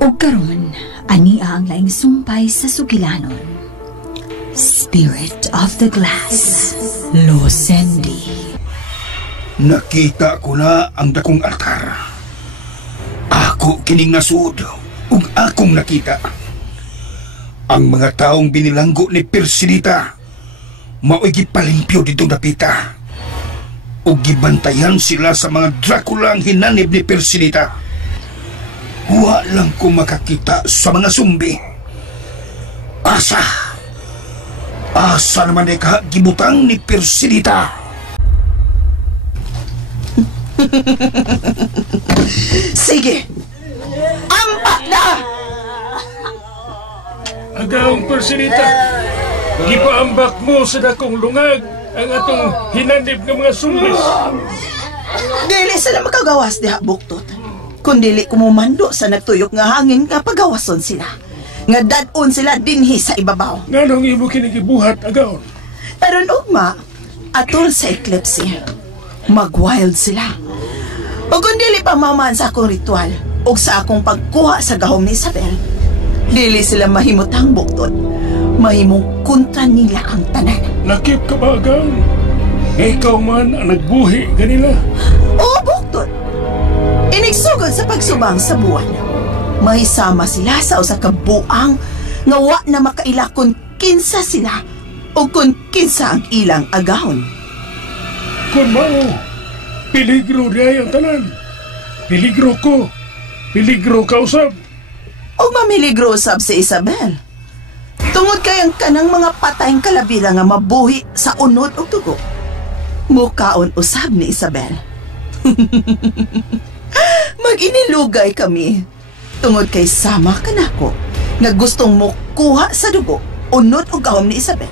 O karon, ania ang laing sumpay sa sugilanon. Spirit of the Glass, Losendi. Nakita ko na ang dakong altar. Ako kining nasud ug akong nakita. Ang mga taong binilanggo ni Persilita mao'y gipalimpyo ditong dapita. Ug gibantayan sila sa mga Dracula ang hinanib ni Persilita. Wa lang ko makakita sa mga sumbi. Asa naman ay gibutang ni Persilita. Sige, ampak na! Agaong Persilita, gipaambak mo sa dakong lungag ang atong hinanib ng mga sumbis. Dili sila makagawas diha, buktot. Kung dili kumumando sa nagtuyok nga hangin nga pagawason sila. Nga dadon sila dinhi sa ibabaw. Nganong imo kinigibuhat, agaon? Aron ugma, atol sa eclipse, mag-wild sila. O kung dili pa maman sa akong ritual o sa akong pagkuha sa gahom ni Isabel, dili sila mahimutang buktot. Mahimong kontra nila ang tanan. Lakip ka ba, agaon? Ikaw man ang nagbuhi ganila. Oo, buktot. Inigsugod sa pagsubang sa buwan. Mahisama sila sa usa ka buang nga wa na makaila kung kinsa sila o kung kinsa ang ilang agahon. Kung mao, peligro diay ang tanan. Peligro ko. Peligro ka usab. O mamiligro usab si Isabel. Tungod kayang kanang mga patayng kalabira nga mabuhi sa unod o tugo. Mukaon usab ni Isabel. Mag-inilugay kami. Tungod kay sama ka nako nga gustong mo kuha sa dugo unod o gahom ni Isabel.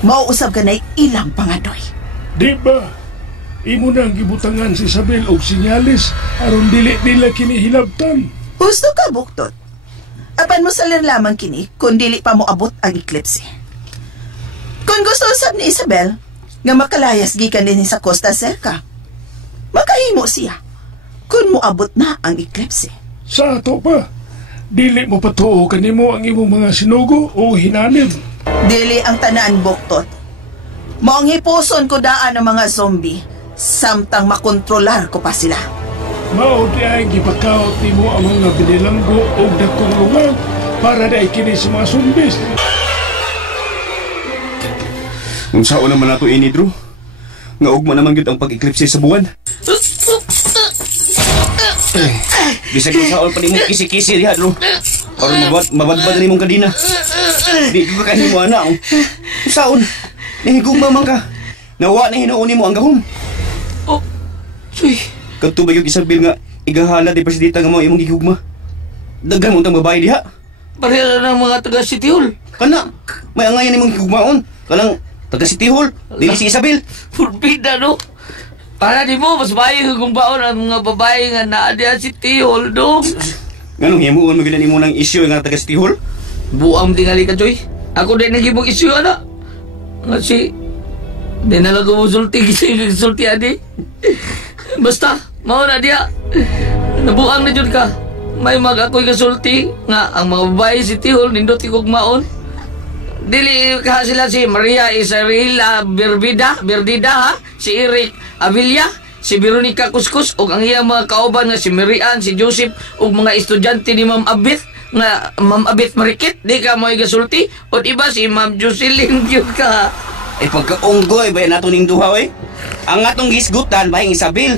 Mauusab ka na ilang pangadoy. Di ba? Imo nang gibutangan si Isabel og sinyalis aron dili nila kinihilabtan. Gusto ka, buktot? Apan mo salir lamang kini kung dili pa mo abot ang eclipse. Kung gusto usab ni Isabel nga makalayas gikan din sa Costa Cerca, makahimo siya kung mo abot na ang eclipse. Sa ato pa, dili mo patuo kanimo ang imong mga sinugo o hinanib. Dili ang tanan, buktot. Maong hipuson ko daan ang mga zombie samtang makontrolar ko pa sila. Mao di ay gipakaot nimo ang mga binilanggo o dakong lungag para dai kini sa mga sumbis. Unsaon naman nato ini, Drew? Nga ugma naman gyud ang pag-eclipse sa buwan. Bisag unsaon pa nimo kisi-kisi diha, Drew. Aron mabadbad na nimong kadina. Di ko kanimo ana. Unsaon? Nahigugma man ka. Nawa na hinuon mo ang gahom. Oh, suy. Kadto ba yung Isabel nga igahala di Persilita nga mo imong gigugma? Daghan mo tang babae diha. Pareha ng mga taga City Hall. Kana, may angayan imong gigugmaon. Kanang taga City Hall, dili si Isabel. Pulpida, no? Para di mo, mas bayo kung baon ang mga babae nga naadihan si City Hall, no? Nganong himuon mo ginan imo ng issue nga taga City Hall? Buang tingali ka, Joy. Ako din nagibog issue, ana. Nga si... Di na lang kumusulti, sulti, adi. Basta, mao na diya. Nabuang na dyan ka. May mag-ako'y kasulti nga ang mga babae si Tihol nindot ikog maon. Dili ka sila si Maria Isarela Berdida, ha? Si Eric Avilla, si Veronica Kuskus, o ang iyang mga kauban nga si Marian, si Joseph, o mga estudyante ni Ma'am Abit, nga Ma'am Abit Marikit, di ka mo'y kasulti, o iba si Ma'am Jocelyn yun ka. Pagkaunggoy ba nato ning duha, eh? Ang atong gisgutan ba yung Isabel?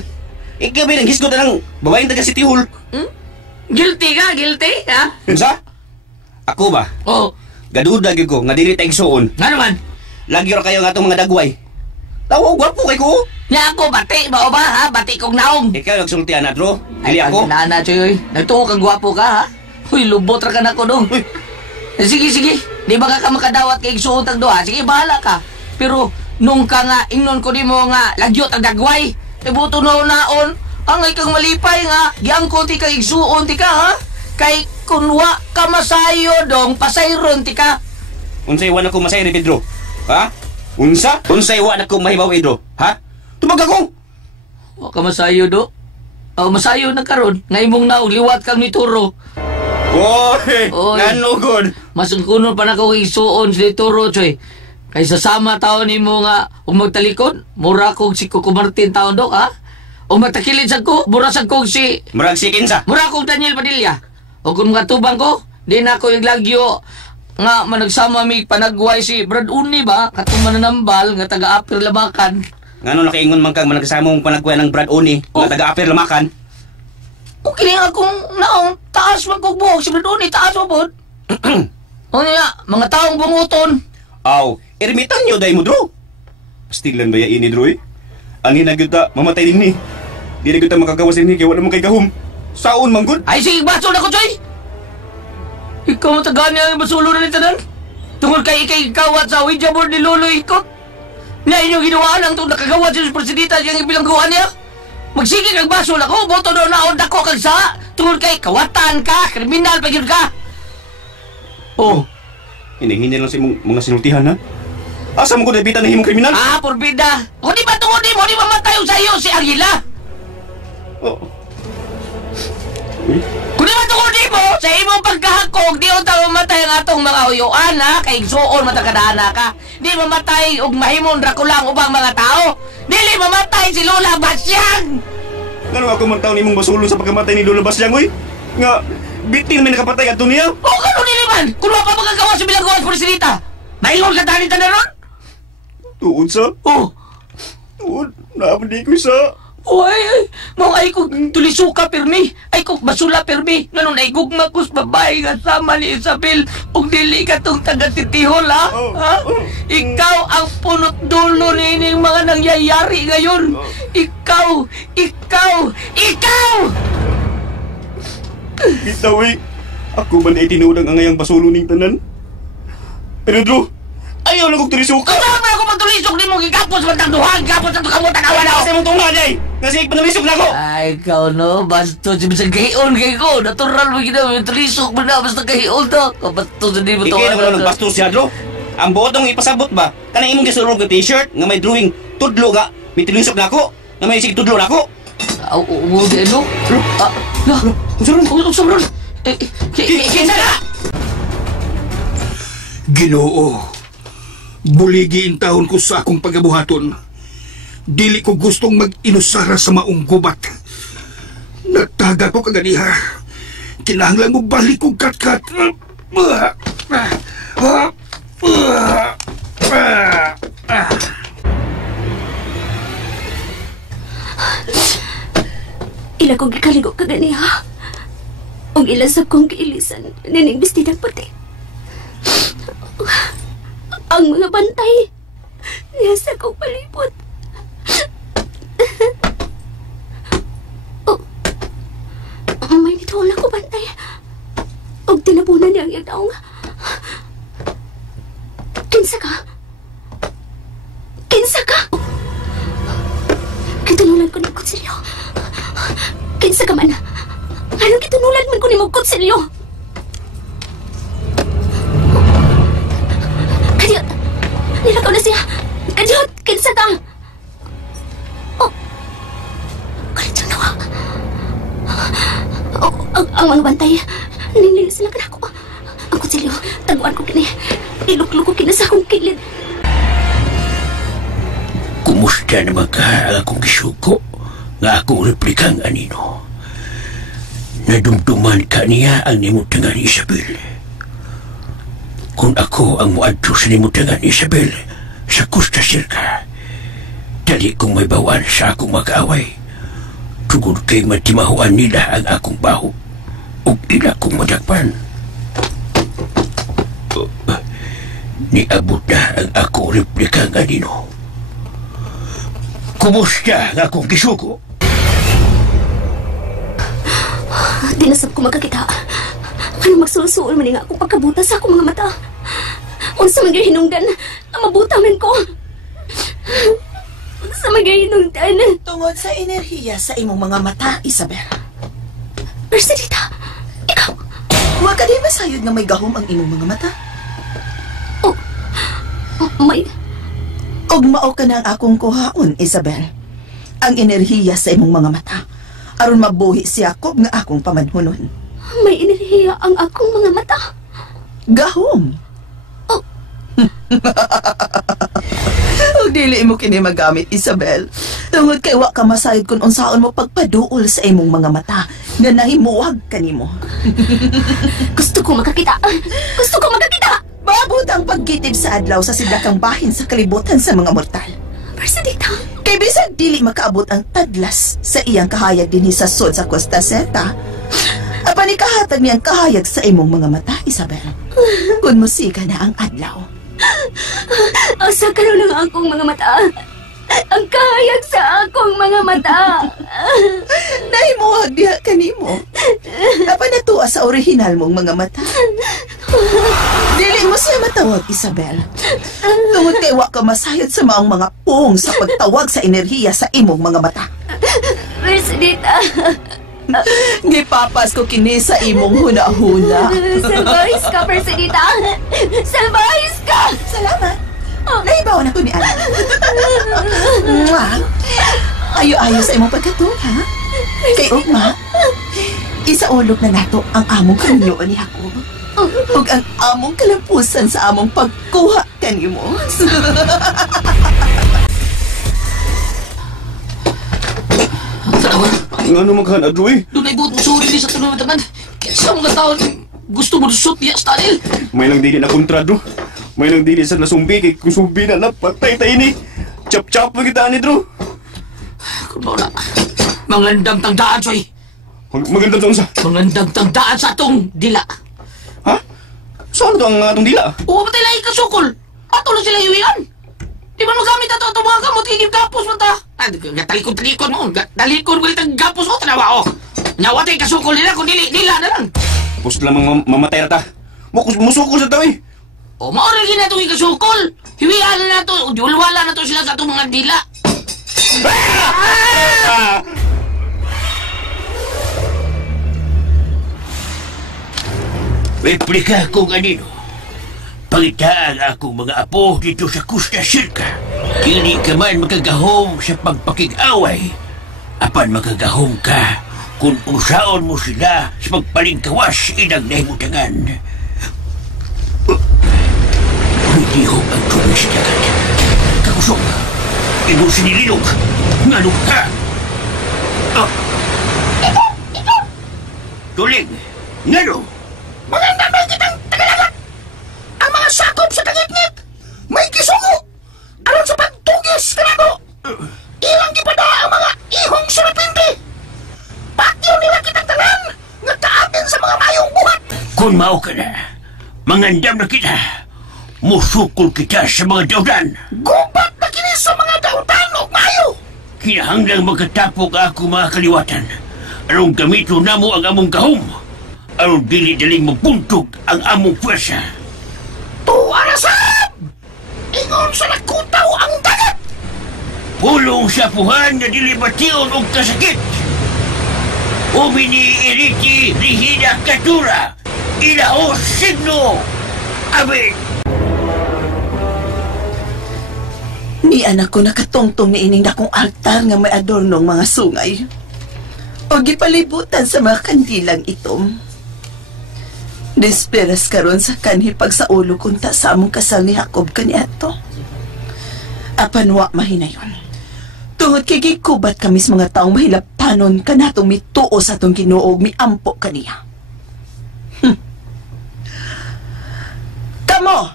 Ikaw ba yung gisgutan ng babaeng taga City Hall? Guilty ka, guilty, ha? Sa? Ako ba? Oo. Gaduda gyud ko nga dili ta igsuon. Nga naman? Lagi ra kayo nga atong mga dagway. Tawo gwapo kay ko. Nya ako bati ba o ba, ha? Bati kong naong. Ikaw nagsulti ana, Dro. Dili ako. Ay, nana, Choy. Nagtuo kang gwapo ka, ha? Huy, lubot ra ka na ko dong. Sige, sige. Di ba ka makadawat kay igsuon tag duha? Sige, bahala ka. Pero nung ka nga ingnon ko di mo nga lagyot ang dagway. Ibuto naon. Angay kang malipay nga. Giangko ti ka igsuon ti ka, ha? Kay kunwa ka masayo dong pasayron ti ka. Unsay wa na ko masay ni Pedro? Ha? Unsa? Unsay wa na ko mahibaw Pedro? Ha? Tubag ako. Wa ka masayo do. Masayo na karon nga imong naog liwat kang mituro. Oy! Oy. Ngano good? Mas kuno pa na ko isuon si Turo, Choy. Kay sasama taon ni mo nga, magtalikod, mura kong si Coco Martin taon do, ha? O magtakilid sa ko, mura sa kong si... Murag si Kinsa. Mura kong Daniel Padilla. O kung mga tubang ko, di na ako yung lagyo nga managsama mi panagway si Brad Uni ba? Katong mananambal nga taga-apir Lamakan. Ngano nakaingon man kang managkasama mong panagkuya ng Brad Uni, nga taga-apir Lamakan? O kining akong naong taas magkugbuhok si Brad Uni, taas mo po. O nga, mga taong bunguton. Aw, ermitan nyo dahi mo, Dro. Pastilan ba ya ini, Dro, eh? Ang hinagyuta, mamatay din ni. Di na kita makakawasin ni, kaya wala mo kay kahum. Saon, manggod? Ay, sige, basol ako, Choy! Ikaw matagaan niya ang basulo na ni Tanan. Tungkol kay ikawat sa Ouija board ni Lolo Ikot. Na inyong ginawaan ang itong nakagawat sa presidenta yung ibilangguan niya. Magsige kang basol ako, boto daw naon ako kag sa. Tungkol kay kawatan ka, kriminal pa yun ka. Oh. Hinihingi lang sa imong mga sinultihan, ha? Asa mo ko nabitan na himong kriminal? Ah, porbida. O di ba tungkol di mo, di mamatay sa iyo si Aguila? Oh. Kung di ba tungkol di mo, sa imong pagkahakog, di unta mamatay ang atong mga uyuan, ha? Kay suon matakadana ka. Di mamatay og mahimong Draculang ubang mga tao. Dili mamatay si Lola Basyang! Ngano ako man taon imong basulo sa pagkamatay ni Lolo Basyang, oy? Nga, bitin may nakapatay at niya? O kano nili man? Kung wapa magagawa sa bilangguan sa presidenta, maingon ka tani na ron? Tuod sa? Oh. Tuod, naamadi ko sa... Oh, ay, mga ay kong tulisuka permi, ay kong basula permi, ganun ay gugma kus babae nga sama ni Isabel, ug dili ka tong taga-titihol, ha? Ha? Ikaw ang punot dulo ni ining mga nangyayari ngayon. Ikaw! Bitaw, eh. Ako man ay tinuodang ang ngayang basulo ning tanan. Pero, Dro, ayaw lang kong tulisuka. Kasama ako magtulisok ni mo, gigapos man tagduhag, gapos ang tukamutan awan ako. Kasi mong tungad, eh. Kasi panalisok na ako. Ay, ikaw no, basto siya bisang kahiyon kay ko. Natural mo gina, may tulisok mo na, basta kahiyon to. Kabasto siya di mo to. Ikay na ba nagbastos siya, Dro? Ang buotong ipasabot ba? Kanang imong gisulog ng t-shirt nga may drawing tudlo ga. May tilisok na ako. Na may sig tudlo na ako. Di ano? Usaron. Kinsa ka? Ginoo, buligiin taon ko sa akong pagabuhaton. Dili ko gustong mag-inusara sa maong gubat. Nagtaga ko kaganiha. Kinahanglan mo balik kong kat-kat. Ila ko gikaligo kaganiha. Og ilasab kong kiilisan nining bestidang puti. Ang mga bantay niya sa kong palibot. May nituon ako bantay. Og tinabunan niya ang iyang Kinsa ka? Kitunulan ko ni Kutsilyo. Kinsa ka man? Anong kitunulan man ko ni Kutsilyo? Kadiyot! Nilakaw na siya! Kadiyot! Kinsa ka? Oh! Kalit siyang nawa. Ang mga bantay, nililis sila ka na ako. Ang Kutsilyo, taguan ko kini. Iluklo ko kina sa akong kilid. Kumusta naman ka ang akong gisuko nga akong replikang anino? Nadumduman ka niya ang nimutangan ni Isabel. Kung ako ang muadto sa nimutangan ni Isabel sa Costa Circa, dali kong may bawaan sa akong mag-away. Tugod kay matimahuan nila ang akong baho ug ila kong madagpan. Niabot na ang ako replikang anino. Kumusta ang akong gisuko? Dinasab ko magkakita. Ano magsusul man nga akong pagkabuta sa akong mga mata. Unsa man gyud hinungdan, ang mabuta man ko. Unsa man gyud hinungdan. Tungod sa enerhiya sa imong mga mata, Isabel. Mercedita, ikaw. Wa ka di masayod nga may gahom ang imong mga mata. May... Og mao ka na ang akong kuhaon, Isabel. Ang enerhiya sa imong mga mata. Aron mabuhi si Jacob nga akong pamanhunon. May enerhiya ang akong mga mata. Gahom. Oh. O dili mo kini magamit, Isabel. Tungod kay wa ka masayod kung unsaon mo pagpaduol sa imong mga mata nga nahimuwag kanimo. Gusto ko makakita. Gusto ko makakita. Maabot ang pagkitib sa adlaw sa sidlakang bahin sa kalibutan sa mga mortal. Persidita. Kay bisag dili makaabot ang tadlas sa iyang kahayag dinhi sa sud sa Costa Seta. Apan ikahatag niyang kahayag sa imong mga mata, Isabel. Kung musika na ang adlaw. Asa karon ang akong mga mata? Ang kahayag sa akong mga mata. Nahimuwag diha kanimo. Apan natuwa sa orihinal mong mga mata. Dili mo siya matawag, Isabel. Tungod kay wa ka masayod sa maong mga pung sa pagtawag sa enerhiya sa imong mga mata. Persidita. Gipapas ko kini sa imong huna-huna. Salvahis ka, Persidita. Salvahis ka. Salamat. Naibawan ako ni Ana. Ayo-ayo sa imong pagkatong, ha? Kay Ugma, isaulog na nato ang among kamyoon ni Jacob. Ug ang among kalampusan sa among pagkuha kanimo. Nga naman ka na, Joy? Doon ay buot mo suri di sa tulong tanan. Kaya sa mga tao gusto mo shoot niya sa tanil. May lang dili na kontrado. May lang dili sa nasumbi kay kung sumbi na napatay tayo ni. Chap-chap na kita ni, Drew. Kung na, mangandang tangdaan, Choy. Magandang taong sa... Mangandang tangdaan sa atong dila. Ha? Saan ito ang atong dila? Oo, patay lang ikasukol. Ato na sila iwian. Di ba magamit ato itong mga gamot kikip gapos mo ta? Talikod mo. Talikod mo itang gapos mo. Tanawa, oh. Nawatay kasukol nila kung nila na lang. Tapos lamang mamatay na ta. Musukol sa tao eh. O, maoragin na itong ikasukol. Hiwian na ito. Diwalwala na ito sila sa itong mga dila. Replika kong anino. Pangitaan akong mga apo dito sa Costa Sirca. Kini ka man magagahom sa pagpakig-away. Apan magagahom ka kung usaon mo sila sa pagpalingkawas inang nahimutangan. Hindi ko ang tumis dagat. Kakusok, imo sinililog. Ngalog ka. Tuling, ngalo. Maganda may kitang tagalagat. Ang mga sakop sa tagitnit may kisugo. Aron sa pagtugis kanado. Ilang gipada ang mga ihong surapinti. Patyo nila kitang tanan nga kaatin sa mga mayong buhat. Kung mao ka na, mangandam na kita. Musukol kita sa mga daudan. Gubat na kini sa mga daudan o mayo. Kinahanglang magkatapok ako mga kaliwatan. Anong gamito namo ang among kahom? Anong dili-daling mabuntog ang among pwersa? Tuwarasab! Ingon sa nagkutaw ang dagat! Pulong sa puhan na dili bation og kasakit. Umini iriti rihida katura. Ilaos signo. Amen. Ni anak ko nakatungtong ni ining dakong altar nga may adornong mga sungay. O gipalibutan sa mga kandilang itom. Desperas karon sa kanhi pag sa ulo kunta sa among kasal ni Jacob kaniadto. Apan wa mahinayon. Tungod kay gikubat kami sa mga taong mahilaptanon kanatong mituo sa atong Ginoo mi ampo kaniya. Kamo!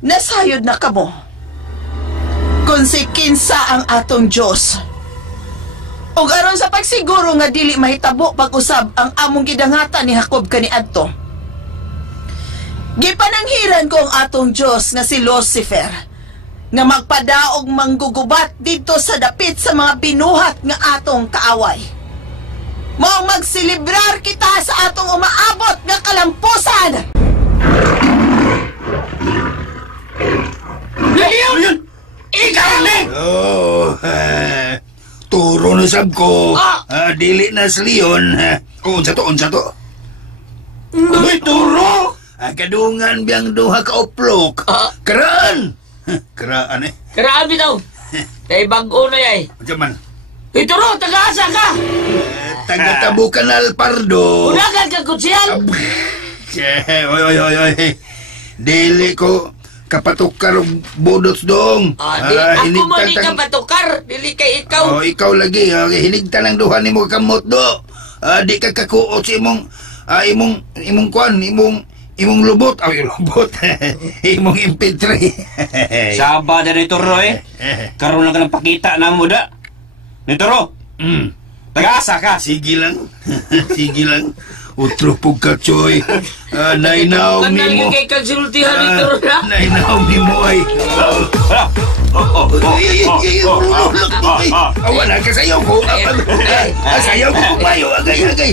Nasayod na kamo. Kung si kinsa ang atong Diyos. Ug aron sa pagsiguro nga dili mahitabo pag-usab ang among gidangatan ni Jacob kaniadto. Gipananghiran ko ang atong Diyos nga si Lucifer nga magpadaog manggugubat dito sa dapit sa mga binuhat nga atong kaaway. Mao magsilibrar kita sa atong umaabot nga kalampusan. Leon! Ikaw ni! Turo na sab ko. Dili na sa Leon. Unsa to? Uy, turo! Kadungan biyang duha ka uplok. Karaan! Karaan eh. Karaan bitaw. Kay bag-o na yay. Macam man? Ito ro, taga-asa ka. taga-tabo ka na, Alpardo. Udagan ka kutsihal. Oy. Dili ko kapatukar og budots dong. Ako mo ni kapatukar. Dili kay ikaw. Ikaw lagi. Hinigtan ang duha ni mo kamot do. Di ka kakuot sa imong kwan, imong lubot. Lubot. Imong impetri. Saba na ni Toro Karoon lang ka ng pakita na mo da. Ni Toro. Taga-asa ka. Sige lang. Utro po ka, Choy. Nainaw ni mo. Kanal kay kagsultihan ni Toro na. Nainaw ni mo ay. Wala ka sayaw ko. Sayaw ko kumayo. Agay.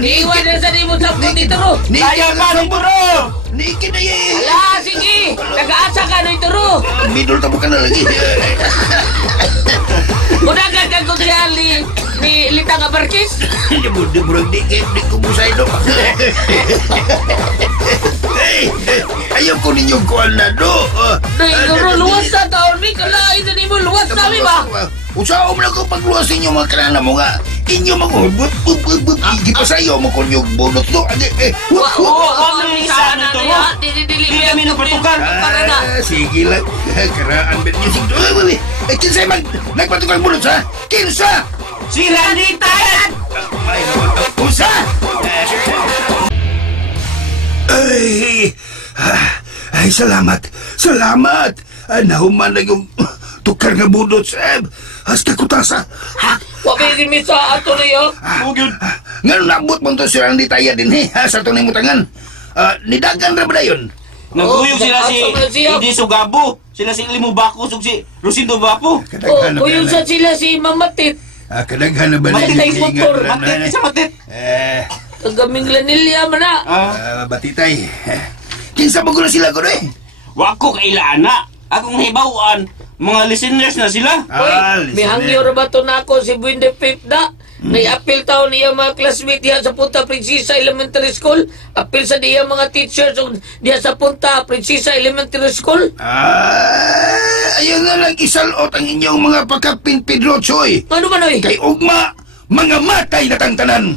Iwan na sa di mo tapos ni Toro. Sayaw pa ni Toro. Niki na yan. Ala, sige. Taga-asa ka ni Toro. Midol tabo ka na lagi. Udagan ka kutsihal ni Litang Abarkis. Di murag di ko musay do. Ayaw ko ninyong kuhan na do. Pero luwas na taon mi. Kalain na ni mo luwas na mi ba? Usaom lang ko pagluwas inyo mga kanana mo nga. Inyo mga gipasayo mo kung yung bunot do. Sana Toro. Hindi kami nagpatukar. Sige lang. Karaan bet music do. Kinsa nagpatukar bunot sa? Kinsa? Si Ranita yan! Usa! Ay, salamat! Nahuman na yung tukar nga budot, Seb! Hasta kutasa! Wabigin mi sa ato na yun! Nga nabot mo ito si Ranita yan din, sa ito na imutangan. Nidagan na ba na yun? Naguyog sila si Hindi Sugabo, sila si Limo Bacos ug si Lucindo Bapo. Kuyog sa sila si Mamatit. Kadaghan na ba na Matitay motor. Matit, isa matit. Kagaming lanilya man na. Batitay. Kinsa mo ko na sila ko Wako kailana. Akong nahibawaan. Mga listeners na sila. May hangyo ba to na ako si Buende Pip na? May-apil tao niya mga classmate diya sa Punta Princesa Elementary School. Apil sa diya mga teachers diya sa Punta Princesa Elementary School. Ayun na lang isalot ang inyong mga pagkapin, Pedro Choy. Ano ba noy? Kay ugma, mga matay na tangtanan.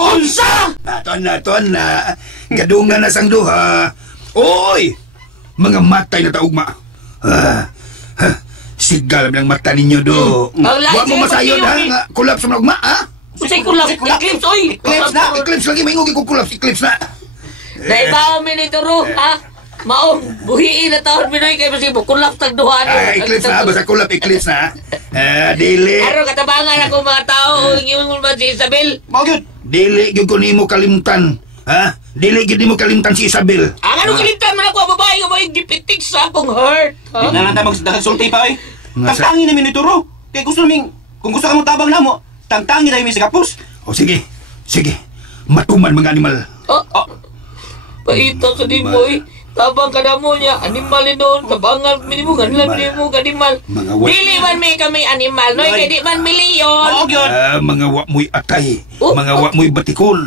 Unsa? Naton na. Gadungan na sang duha. Oy! Mga matay na taugma. Sigal ng mata ninyo do. Huwag mo masayon ha. Kulap sa mga ugma ha. Usay kulap. Eclipse oy. Eclipse lagi. May ngugi kong kulap. Eclipse na. Naibaw mi ni Turo ha. Maong buhiin na taon minoy kay masibo. Kulap tagduhan. Eclipse na. Basta kulap eclipse na. Dili. Araw katabangan ako mga tao. Ingin mo ba si Isabel? Magyud. Dili gyud ko nimo kalimtan. Ha? Dili gyud nimo kalimtan si Isabel. Ano kalimtan man ako babae nga may gipitik sa akong heart. Di na lang magsulti pa Tangtangin namin ni Turo. Kaya gusto namin, kung gusto ka mong tabang na mo, tangtangin namin sa kapos. Sige. Matuman mga animal. Paita sa di mo tabang ka na mo niya. Animal ni doon. Tabangan minimo ganlan minimo animal. Dili man may kami animal. Noy kaya di man miliyon. Mga wak mo'y atay. Mga wak mo'y batikol.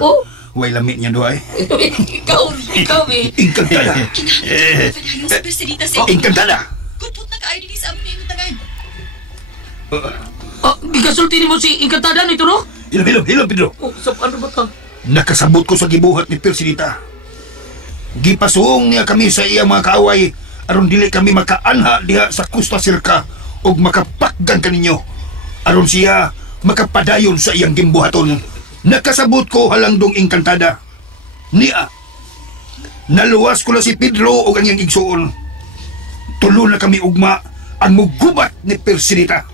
Way lamit niya doon Ikaw Inkantada. Inkantada. Kupot na ka-ID sa amin yung tagan. Ikasulti ni mo si Inkantada ni Turo? Hilom, Pedro. Sa ano ba ta? Nakasabot ko sa gibuhat ni Persinita. Gipasuong niya kami sa iya mga kaaway aron dili kami makaanha diha sa Costa Circa og makapakgan kaninyo aron siya makapadayon sa iyang gimbuhaton. Nakasabot ko halandong Inkantada. Niya, naluwas ko na si Pedro og ang iyang igsuon. Tulo na kami ugma ang mugubat ni Persinita.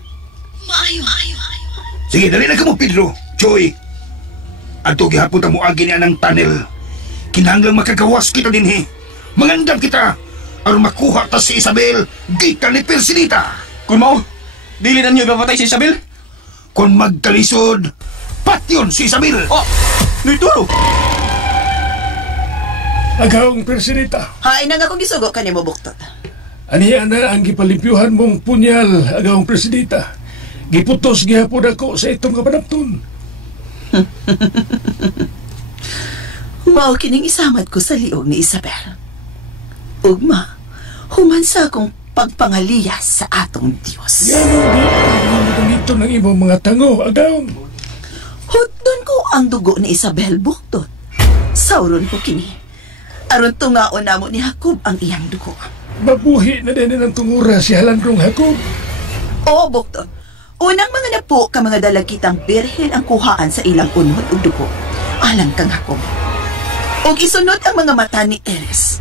Maayo. Sige, dali na ka mo, Pedro. Choy, ato gihapon ta mo agi niya ng tunnel. Kinahanglang makagawas kita din Mangandam kita aron makuha ta si Isabel gikan ni Persinita. Kung mao, dili na niyo ipapatay si Isabel? Kung magkalisod, patyon si Isabel. Ni Turo. Agawang Persinita. Hain na nga kung gisugo ka ni mo buktot. Aniya na ang gipalimpyuhan mong punyal, agawang Persinita. Giputos gihapon ako sa itong kapanapton. Mao kining isamat ko sa liog ni Isabel. Ugma, humansa akong pagpangaliyas sa atong Diyos. Yan ang dito ng imong mga tango, agawang. Hut ang dugo ni Isabel buktot. Sauron ko kini. Aron tungaon namo ni Jacob ang iyang dugo. Mabuhi na din ang tungura si Halandrong Jacob. Oo, buktot. Unang mga napo ka mga dalagitang birhen ang kuhaan sa ilang unod ug dugo. Alang kang Jacob. Og isunod ang mga mata ni Eres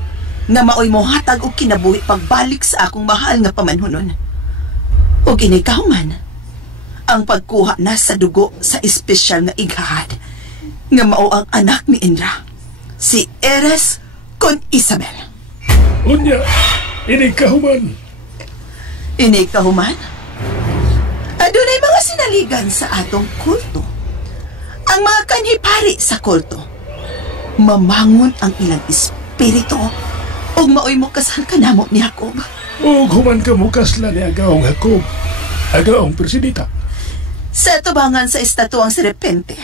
nga maoy mohatag og kinabuhi pagbalik sa akong mahal nga pamanhunon. Og inikaw man ang pagkuha na sa dugo sa espesyal nga ighahad nga mao ang anak ni Indra, si Eres kon Isabel. Unya, inikahuman. Inikahuman? Adunay mga sinaligan sa atong kulto. Ang mga kanhipari sa kulto, mamangon ang ilang espiritu o maoy mo kasal ka namo ni Jacob. O human ka mo kasla ni Agaong Jacob, Agaong Presidita. Sa tubangan sa estatuang si Repente,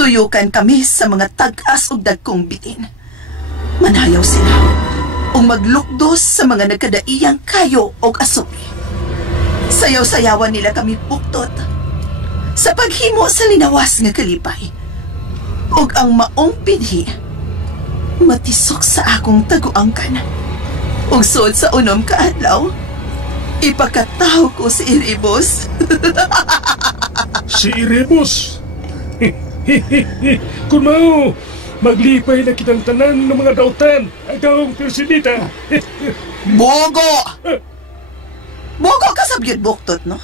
tuyukan kami sa mga tag-as o dagkong bitin. Manayaw sila o maglukdos sa mga nagkadaiyang kayo o asupri. Sayaw-sayawan nila kami buktot sa paghimo sa linawas nga kalipay. Og ang maong pinhi matisok sa akong taguangkan. Og suod sa unom kaadlaw, ipakataw ko si Erebos. Si Erebos? Kung mao, maglipay na kitang tanan ng mga dautan, Agaong Presidita. Bogo! Bogo ka sa biyod buktot, no?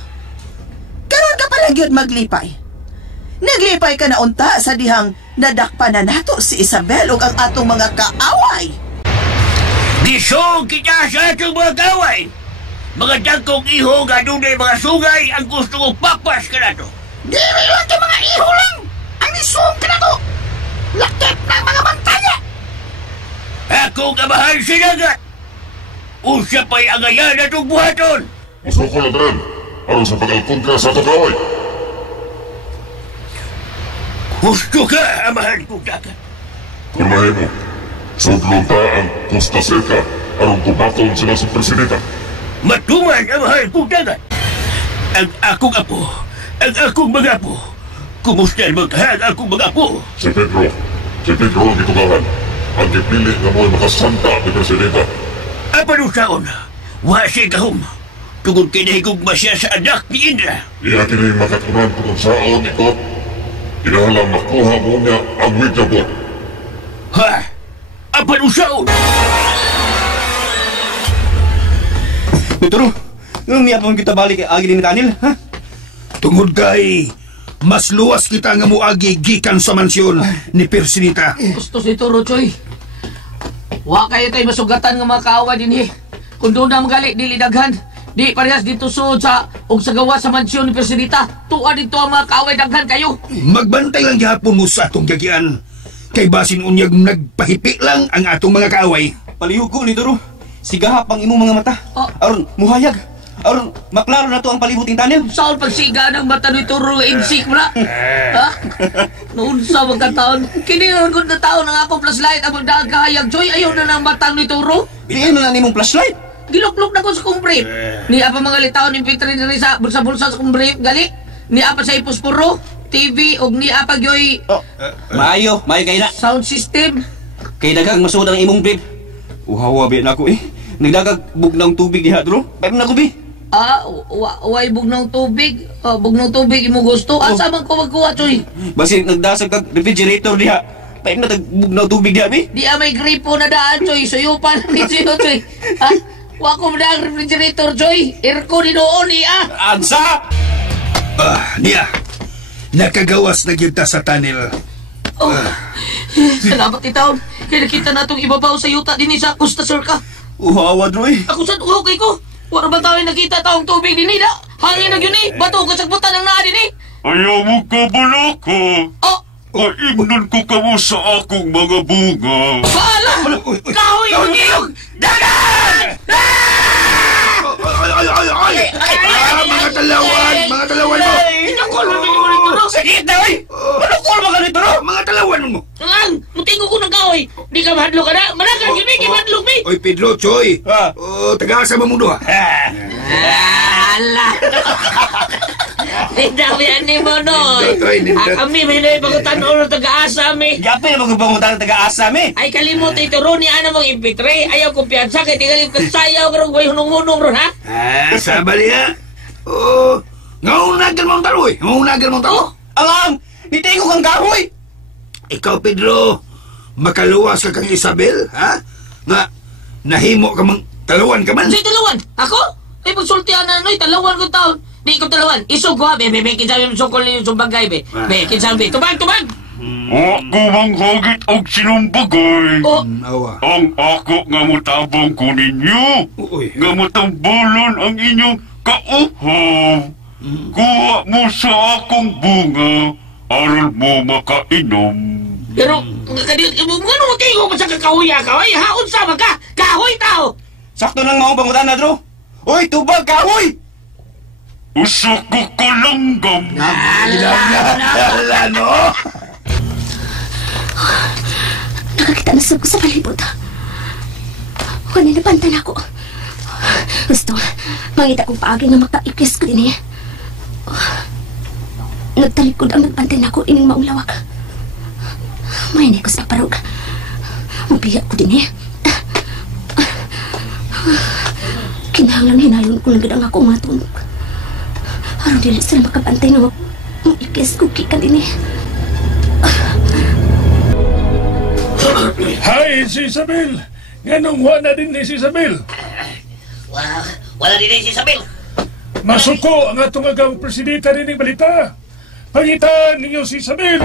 Karon ka palang yun maglipay. Naglipay ka na unta sa dihang nadakpa na nato si Isabel o ang atong mga kaaway. Disong kita sa atong mga kaaway. Mga dagkong iho nga dunay mga sungay ang gusto ko papas ka na to. Di rin ka mga iho lang ang isong ka na to. Lakit ng mga bantaya. Ako nga mahal sinagat. Usa pa'y angayan na itong buhaton. Masukol na dran, aron sa pag-alkontra sa atong kaaway. Gusto ka, amahan kong dagat. Kung mahimo, sudlong ta ang Costa Cerca aron kumaton sila sa Presidenta. Matuman ang mahal kong dagat. Ang akong apo, ang akong mga apo. Kumusta ang maghahal akong mga apo? Si Pedro ang gitugahan. Ang gipili nga mo'y makasanta ni Presidenta. Apanusaon, wasi kahum. Tungod kinahigugma siya sa anak ni Indra. Iya kini makatunan kung saan ikot. Inahalang makuha mo niya ang Widjabot. Ha? Apanusaon? Petro, nung niya pa kita balik kay agi ni Tanil, ha? Tungod kay mas luwas kita nga muagi gikan sa mansyon ni Persinita. Gusto si Turo, Choy. Wa kayo tayo masugatan nga mga kaaway din eh. Kung doon na magali, dili daghan. Di parehas dito suod sa og sa gawa sa mansyon ni Persinita. Tuwa dito ang mga kaaway daghan kayo. Magbantay lang gihapon mo sa atong gagian. Kay basin unyag nagpahipi lang ang atong mga kaaway. Palihog ko ni Turo. Sigahap ang imong mga mata. Aron, muhayag. Aron, maklaro na to ang palibuting Tanil. Saan pagsiga ng mata ni Turo insik mo na? Ha? Noon sa magkataon, kinilang ko na taon ang akong flashlight ang magdaan kahayag, Joy. Ayaw na ng matang ni Turo. Biliin mo na nimong flashlight. Gilukluk na ko sa kong brief. Ni apa mga litaon ng pintri na rin sa bulsa-bulsa sa kong brief, gali. Ni apa sa ipuspuro, TV, o ni apa gyoy... Maayo kayo na. Sound system. Kay dagang masuod ang imong brief. Uhawa biya na ako eh. Nagdagag bugnaw tubig diha, Turo. Pwede na ko, bi. Way bugnong tubig. Bugnong tubig imo gusto. Asa man ko magkuha, Choy? Basi nagdasag kag refrigerator diha. Pwede na tagbugnaw tubig diha, bi. Di may gripo na daan, Choy. Suyo pa lang ni Suyo, Choy. Ha? Wa ko na ang refrigerator, Choy. Aircon ni doon, Ansa! Niya. Nakagawas na gyud ta sa Tanil. Salamat itaon. Kaya nakita na itong ibabaw sa yuta din sa Costa Cerca. Uhawa, Droy. Ako saan uhaw kay ko? Wala ba tayo nakita taong tubig din da? Hangin na yun bato kasagputan ng naa din Ayaw mo ka balaka. Kaimnan ko kamo sa akong mga bunga. Baala! Kahoy yung iyong dagan! Mga talawan mo! Inakol mo mo nito, no? Sakit na, oy! Manukol mo ka nito, no? Mga talawan mo! Mutingo ko ng kahoy! Di ka mahadlo ka na! Managan, gimig, mahadlo, mi! Oy, Pedro, Choy! Taga-asa mo mundo, ha? Ala! Tidak yan ni mo, Noy. Kami, may pagutan ulo taga-asa, mi. Gapi na magpapangutan taga-asa, mi. Ay, kalimut ito ron ni ano mong impitre. Ayaw kumpiyansa, kaya tingalim kasayaw karong way hunong-hunong ron, ha? Sabali ha. Oo. Ngaunagan mong taroy. Ngaunagan mong taroy. Alam, nitingo kang kahoy. Ikaw, Pedro, makaluwas ka kang Isabel, ha? Nga, nahimo ka mang talawan ka man. Sa'y talawan? Ako? Ay, magsultihan na, Noy. Talawan ko taon. Di ko talawan. Isog ko, ha? Be, kinsabi mo sukol ninyo sumbagay, be. Be, kinsabi. Tubag! Ako manghagit og sinumbagay. Awa. Ang ako nga mutabang ko ninyo. Nga matambulan ang inyong kauhaw. Kuha mo sa akong bunga aron mo makainom. Pero, ano matingo pa sa kakahuya ka? Ay, haon sa ka! Kahoy tao! Sakto nang maong pangutan na, Dro. Uy, tubag, kahoy! Usa ko kalanggam. Ala, no? Nakakita na ko sa palibot. Wala na pantan ako. Gusto, mangita kong paagi nga makaikis ko din eh. Nagtalikod ang nagpantay na ako ining maong lawak. Mahinay ko sa paparog. Mabiyak ko din eh. Kinahanglan hinayon ko nagdang ako matunog. Aron dili sila makapantay na maikis ko kikan din eh. Hi, si Isabel! Nganong wala din ni si Isabel? Wala din si Isabel. Masuko ang atong agaw presidenta rin ng balita. Pangitan ninyo si Isabel!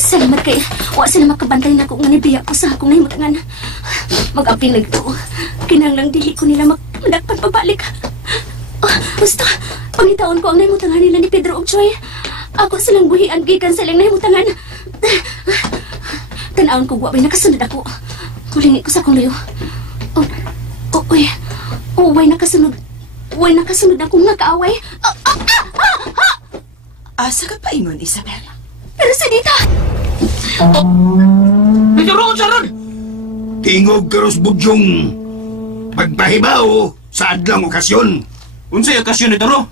Salamat kay wa sila makabantay na ako nga nibiyak ko sa akong nahimutangan. Mag-apil na ito. Kinahanglang dili ko nila madakpan pabalik. Basta, pangitaon ko ang nahimutangan nila ni Pedro ug Joy. Ako silang buhian gikan sa ilang nahimutangan. Tanawon ko wa bay nakasunod ako. Kulingi ko sa akong luyo. Way nakasunod akong nga kaaway. Asa ka pa ingon, Isabel? Pero si Dita! Nagkaroon sa ron! Tingog karos bugyong pagpahibaw sa adlang okasyon. Unsay okasyon ito, Ro?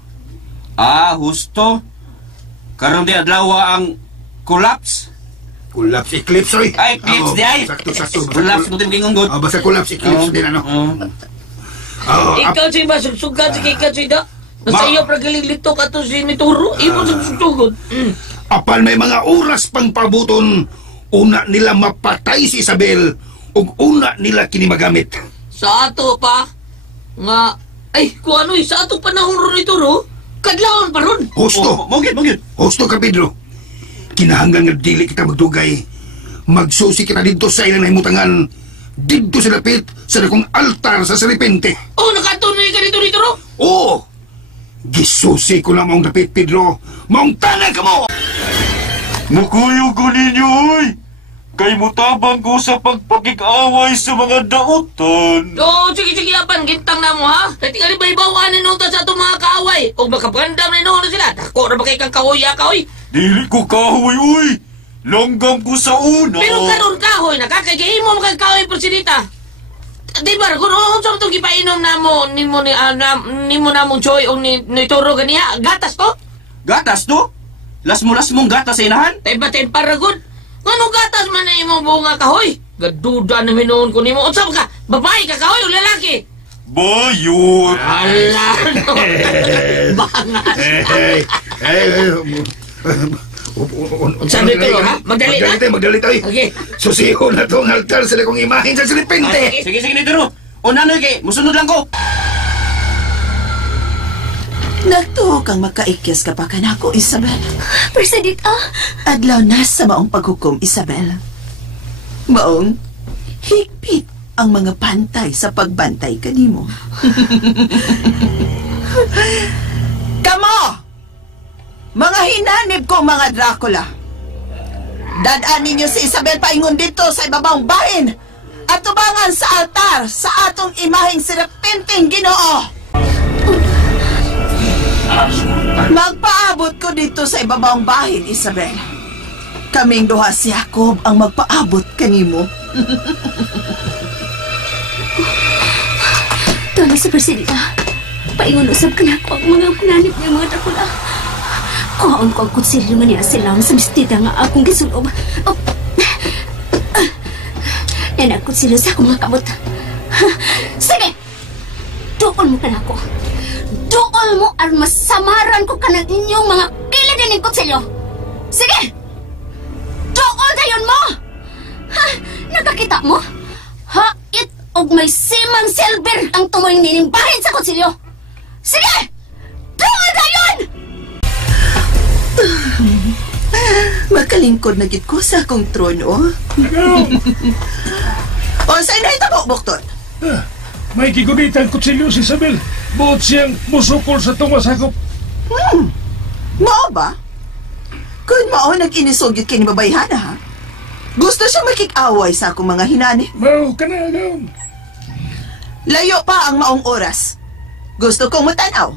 Husto. Karon di adlaw ang collapse. Collapse eclipse, oy. Ay, eclipse di ay. Sakto. Collapse ko din kingonggot. Basta collapse eclipse din, ano? Ikaw siya ba? Sugsugan si Kika siya da? Nasa iyo pragalilito ka to si Nituro. Imo sugsugan. Apal may mga oras pang pabuton, una nila mapatay si Isabel ug una nila kini magamit. Sa ato pa? Nga, ay, kung ano sa ato panahon ron Nituro, kadlawon pa ron. Husto. Mugit. Husto ka, Pedro. Kinahanggang nga dili kita magdugay. Magsusi kita dito sa ilang nahimutangan. Dito sa lapit sa dakong altar sa serpente. Nakatunay ka dito Nituro? Oo. Gisusi ko lang maong dapit, Pedro. Maong tanay ka mo! Nakuyog ko ninyo, oy! Kay mutabang ko sa pagpakik-away sa mga dautan. Sige, apan, gintang na mo, ha? Dati ka rin ba ibawaan ni Nota sa itong mga kaaway? O makapagandam na na sila? Dako na ba kayo kang kahoy? Dili ko kahoy, oy! Langgam ko sa una. Pero karon kahoy, nakakagay mo mga kahoy, Presidita. Di ba, kung saan itong ipainom na mo, ni mo na mong Choy o ni Toro ganiya, gatas to? Gatas to? Las mong gatas sa inahan? Tay para good. Anong gatas man na imo bunga kahoy? Gaduda na minoon ko nimo. Unsa ka? Babae ka kahoy o lalaki? Bayot. Ala, no. Bangas. Sabi ko, ha? Magdali tayo. Okay. Susiho na to ang altar sila kong imahin sa serpente. Sige, Nituro. O nanoy kay, musunod lang ko. Nagtuo kang makaikis ka pa kanako, Isabel. Presidita! Adlaw na sa maong paghukom, Isabel. Maong, higpit ang mga pantay sa pagbantay kanimo. Kamo! Mga hinanib ko, mga Dracula. Dadaan ninyo si Isabel paingon dito sa ibabang bahin at tubangan sa altar sa atong imaheng serpenteng Ginoo. Magpaabot ko dito sa ibabang bahin, Isabel. Kaming duha si Jacob ang magpaabot kanimo. Tama sa Presidita. Paingon usab ka na ako ang mga panganib niya mga Dracula. Kuhaon ko ang kutsilyo nga niya silang sa mistida nga akong gisulob. Yan ang kutsilyo sa akong mga kamot. Sige! Duol mo ka na ako. Duol mo aron masamaran ko ka ng inyong mga kilid ng kutsilyo. Sige! Duol dayon mo! Ha? Nakakita mo? Hait og may simang silver ang tumoy ninimbahin sa kutsilyo. Sige! Duol dayon! Makalingkod na gid ko sa akong trono. O, sa'yo na itabo, Buktot? May gigunita ang kutsilyo si Isabel. Buot siyang musukol sa tumasakop. Mao ba? Kung mao nag-inisugit kini babayhana, ha? Gusto siya makik-away sa akong mga hinani. Mao ka na, agaon. Layo pa ang maong oras. Gusto kong matanaw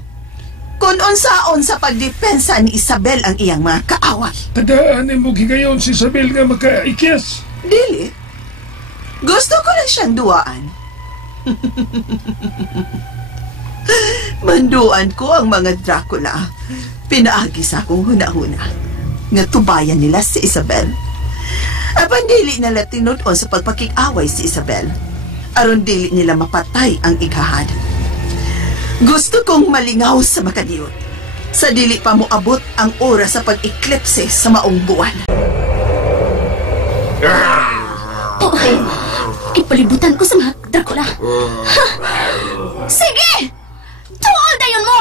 kung unsaon sa pagdepensa ni Isabel ang iyang mga kaaway. Tadaan mo gigayon si Isabel nga makaikyas. Dili. Gusto ko lang siyang duwaan. Manduan ko ang mga Dracula. Pinaagi sa akong huna-huna nga tubayan nila si Isabel. Apan dili nila tinud-on sa pagpakik-away si Isabel. Aron dili nila mapatay ang igahad. Gusto kong malingaw sa makadiyot sa dili pa mo abot ang oras sa pag-eklipse sa maong buwan. Okay. Ipalibutan ko sa mga Dracula. Sige! Tuol dayon mo!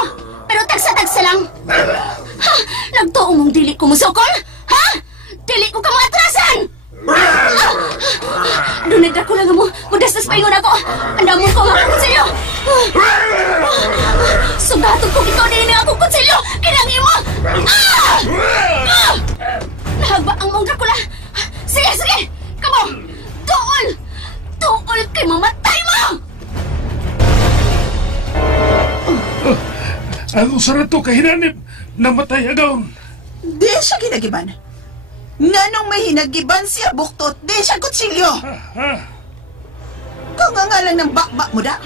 Pero tagsa-tagsa lang. Ha? Nagtuong mong dili ko musukol? Ha? Dili ko ka mga atrasan! Doon na Dracula nga mo. Mudastas pa ingon ako. Andamon ko mga kutsilyo. Sugatod ko ikaw din ang akong kutsilyo. Kinangi mo! Nahagba ang mong Dracula. Sige, sige! Kamo! Tuol! Tuol kay mamatay mo! Ang usarato kahinanip, namatay agaon. Di siya ginagiban. Nganong may hinagiban siya, Buktot, di siya kutsilyo. Kung nga lang ng bakbak mo da,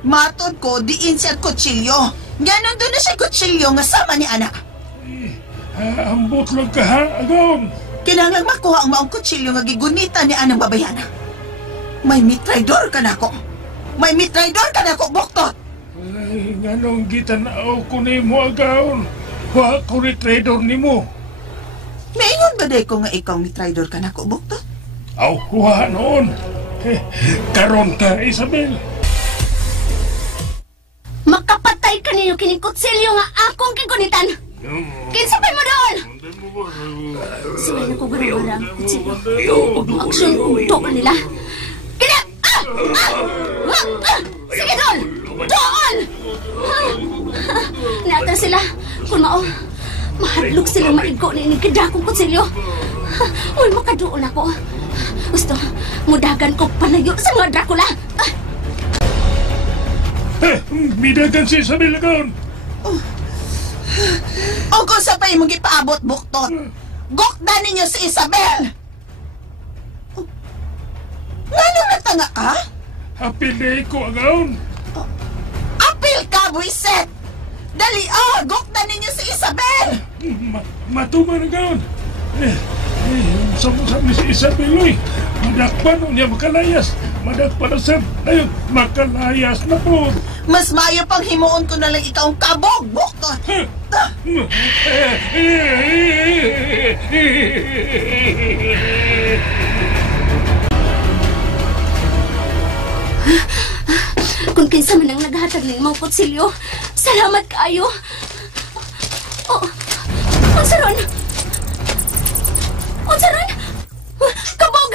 matod ko, diin siya kutsilyo. Nganong doon na siya kutsilyo nga sama ni Ana. Ambot lang ka ha, agaon. Kinanglang makuha ang maong kutsilyo nga gigunita ni Anang babayana. May mitraidor ka na ko. May mitraidor ka na ko, Buktot. Ay, nganong gitanaaw ko ni mo agaon. Wa ko ni trader ni mo. Maingon ba day ko nga ikaw mitraidor ka na ko, Buktot? Aw, wa noon. Karon ka, Isabel. Makapatay ka ninyo kining kutsilyo nga akong kigunitan. Kinsapay mo doon! Sila na ko gara-gara ang kutsilyo. Aksyon doon nila. Kina! Sige doon! Doon! Naata sila. Kung mao, mahadlok silang maigo na inigida akong kutsilyo. Uy, makadoon ako. Gusto, mudagan ko palayo sa mga Dracula. Midagan si Isabel agaon. O kung sa pa'y mong ipaabot, Buktot, gokda ninyo si Isabel! Ngano natanga ka? Apil ko agaon. Apil ka, buiset! Dali, gokda ninyo si Isabel! Matuman agaon. Sama-sama ni si Isabel, uy. Madakpan niya makalayas. Madakpan na sir. Ayun, makalayas na po. Mas mayo pang himuon ko na lang ikaw ang kabog, Buktot! Kung kinsa man ang naghatag ng mga kutsilyo, salamat kaayo. Unsa ron? Kabog!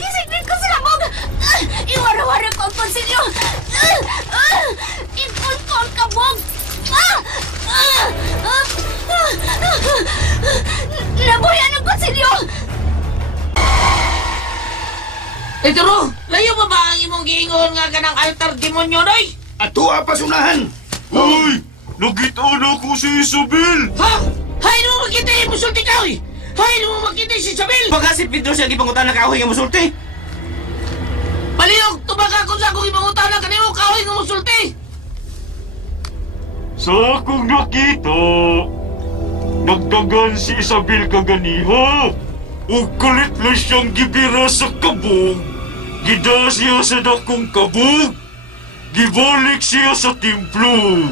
Isignin ko sa kabog! Iwara-wara ko ang kutsilyo! Ipon ko ang kabog! Nabuyan ang kutsilyo! Turo, layo pa ba ang imong giingon nga kanang altar demonyo, noy? Ato pasunahan! Hoy! Nakita na ko si Isabel! Ha? Hay mo makita yung musulti ka, oy! Hay mo makita si Isabel! Baka si Pedro siya gipangutan na kahoy nga musulti. Palihog, tubaga ko sa akong ipangutan na kanimo kahoy nga musulti! Sa akong nakita, nagdagan si Isabel kaganiha. O kalit lang siyang gibira sa kabog. Gida siya sa dakong kabog. Gibalik siya sa templo.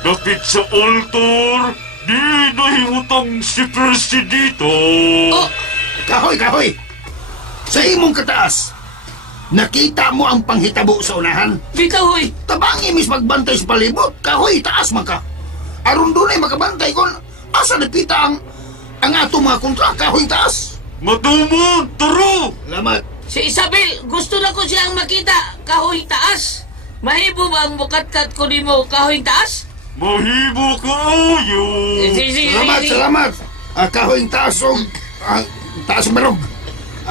Dapit sa altar, di nahimutang si Presidita. Oh! Kahoy! Sa imong kataas, nakita mo ang panghitabo sa unahan? Bitaw, hoy! Tabangi mis magbantay sa palibot. Kahoy, taas man ka. Aron doon ay makabantay kung asa napita ang atong mga kontra. Kahoy, taas. Matumon, taro! Salamat. Si Isabel, gusto na ko siyang makita. Kahoy taas. Mahibo ba ang bukatkat ko ni mo kahoy taas? Mahibo kaayo. Salamat. Kahoy, taas o taas barog.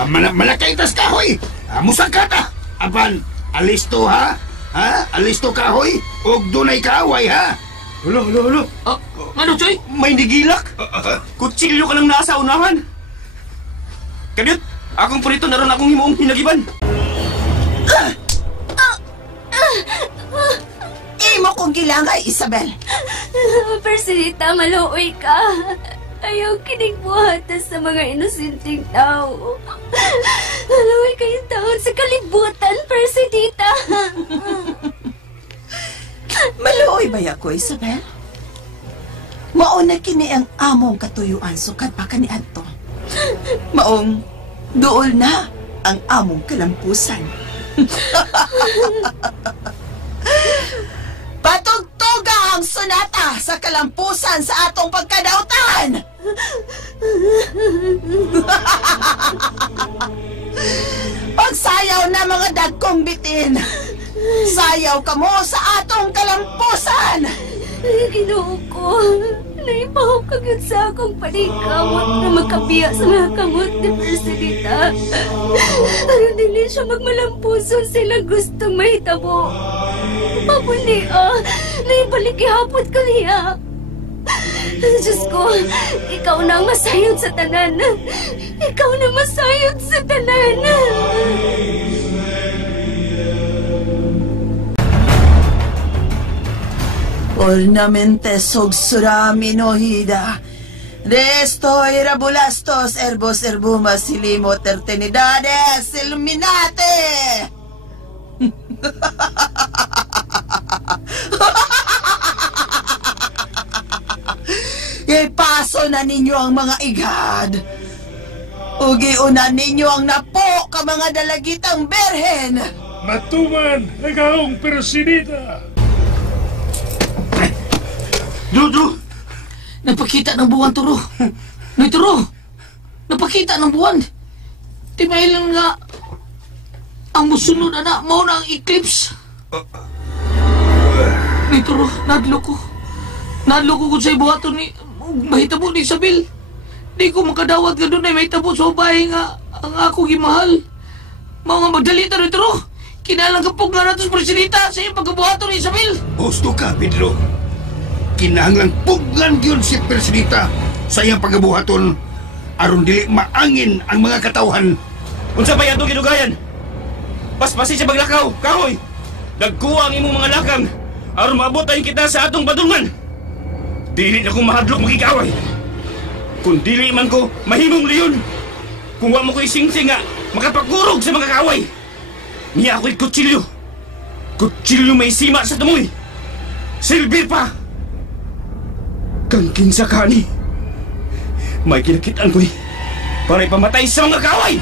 Malakay taas kahoy. Musakata. Apan, alisto ha? Alisto kahoy? Og dunay kaaway ha? Hulo. Ano, Choy? May nigilak. Kutsilyo ka lang nasa unahan. Kadiyot, akong purito naroon akong himuong hinagiban. Imo kong gilangay, Isabel. Presidita, maluoy ka. Ayaw kinigbuhatan sa mga inosenteng tao. Maluoy kayong taon sa kalibutan, Presidita. Maluoy ba ako, Isabel? Mauna kini ang among katuyuan sukat pa kani adto. Maong duol na ang among kalampusan. Patugtuga ang sunata sa kalampusan sa atong pagkadautan. Pagsayaw na mga dagkong bitin. Sayaw ka mo sa atong kalampusan. Ginoo ko, naipahok kagad sa akong panikamot na makabiya sa mga kamot ni Presidita. Pero dili siya magmalampuson sila gustong mahitabo. Mabundi naibalik ihapot ko niya. Diyos ko, ikaw na ang masayod sa tanan. Ikaw na masayod sa tanan. Ornamentes hogsurami no hida. Resto irabulastos erbos erbumas silimo tertenidades illuminate. Ipaso na ninyo ang mga igad. Ugiunan ninyo ang napo ka mga dalagitang berhen. Matuman, nagahong Presidita. Dudu! Napakita ng buwan, Turo. Noy, Turo! Napakita ng buwan. Di ba ilang nga ang musunod na mao na ang eclipse. Noy, Turo, nadlo ko. Nadlo ko kung sa'y buhaton ni mahitabo ni Isabel. Di ko makadawat ka doon ay mahitabo sa bahay nga ang ako gimahal. Mao nga magdalita, Noy, Turo. Kinalang kapog na natin sa Presidita sa iyong pagkabuhaton ni Isabel. Gusto ka, Pedro. Kinahanglang puglan yun si Presidita sa iyang pagabuhaton aron dili maangin ang mga katawhan. Unsa ba yato gidugayan? Paspasi sa paglakaw, kahoy! Nagkuha ang imong mga lakang aron maabot tayo kita sa atong badungan. Dili na kong mahadlok makikaway. Kung dili man ko, mahimong leon. Kung wa mo ko isingsing nga, makapakurog sa mga kaway. Niya ako'y kutsilyo. Kutsilyo may sima sa tumoy. Silbi pa! Kang kinsa kani. May kinakitaan ko'y para ipamatay sa mga kaway.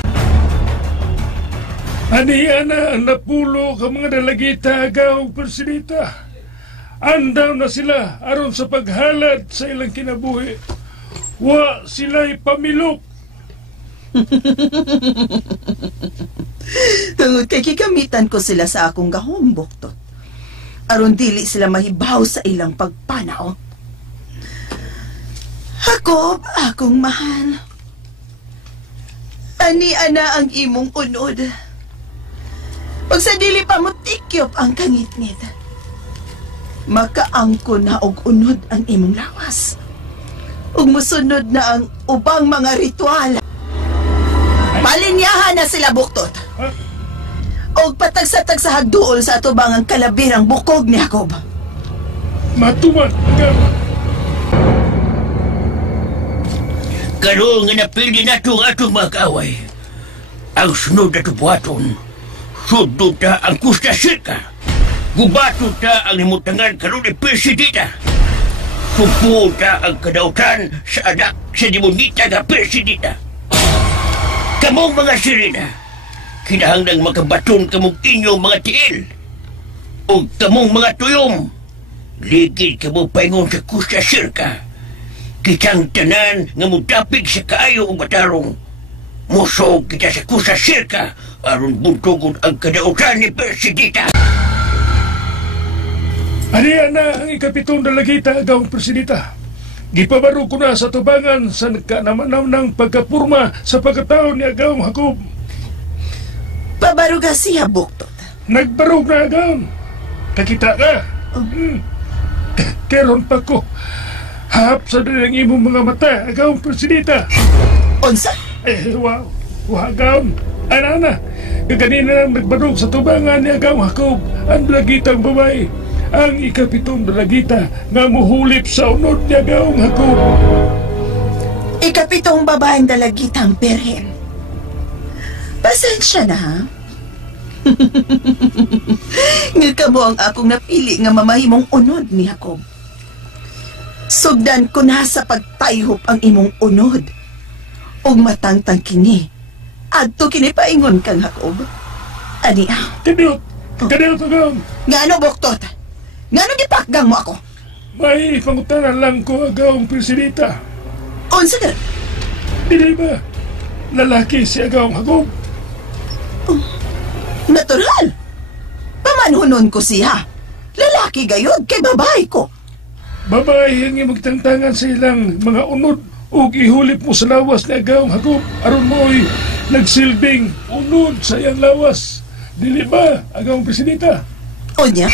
Aniya na ang napulo ka mga dalagita agaw, Presidita. Andaw na sila aron sa paghalad sa ilang kinabuhi. Wa sila'y pamilok. Tungod kay kigamitan ko sila sa akong gahong buktot. Aron dili sila mahibaw sa ilang pagpanao. Akong mahal. Ani ana ang imong unod. Pag sa dili pa mo tikyop ang kangit-ngit, makaangko na og unod ang imong lawas. Ug musunod na ang ubang mga ritual. Palinyahan na sila buktot. Og patagsatag sa hagduol sa atubangang kalabirang bukog ni Jacob. matuman agaw. Karon nga napili na itong atong mga kaaway. Ang sunod na tubuhaton, sudod na ang Costa Rica. Gubaton na ang himutangan karon ni Presidita. Supo na ang kadautan sa anak sa demonita nga Presidita. Kamong mga sirena, kinahanglang makabaton kamong inyong mga tiil. O kamong mga tuyong, ligid kamong paingon sa Costa Rica. Kitang tanan nga mudapig sa kaayo o batarong. Musog kita sa Costa Rica aron buntugon ang kadautan ni Presidita. Ariya na ang ikapitong dalagita agaw Presidita. Gipabaro ko na sa tubangan sa nagkanamanaw ng pagkapurma sa pagkataon ni agaw Hakob. Pabaruga siya, Buktot. Nagbarog na agaw. Kakita ka. Keron pa ko. Hap sa dalang imong mga mata, agaw Presidita. Unsa? Wow. Agaw. Ana. Kaganina nang nagbarog sa tubangan ni agaw Hakob ang dalagitang babae. Ang ikapitong dalagita nga muhulip sa unod ni agaw Hakob. Ikapitong babaeng dalagitang perhen. Pasensya na, ha? Ngilka mo ang akong napili nga mamahimong unod ni Hakob. Sugdan ko na sa pagtayhop ang imong unod. Og matangtang kini. Adto kini paingon kang Hakob. Aniya. Kadiyot agaw. Ngano, Buktot? Ngano gipakgang mo ako? May pangutanan lang ko agaw Presidita. Unsa ka? Dili ba? Lalaki si agaw Hakob. Natural. Pamanhunon ko siya. Lalaki gayod kay babae ko. Babae nga magtantangan sa ilang mga unod o ihulip mo sa lawas ni agaw Hakob aron mo'y nagsilbing unod sa iyang lawas. Dili ba, agaw Presidita? O niya?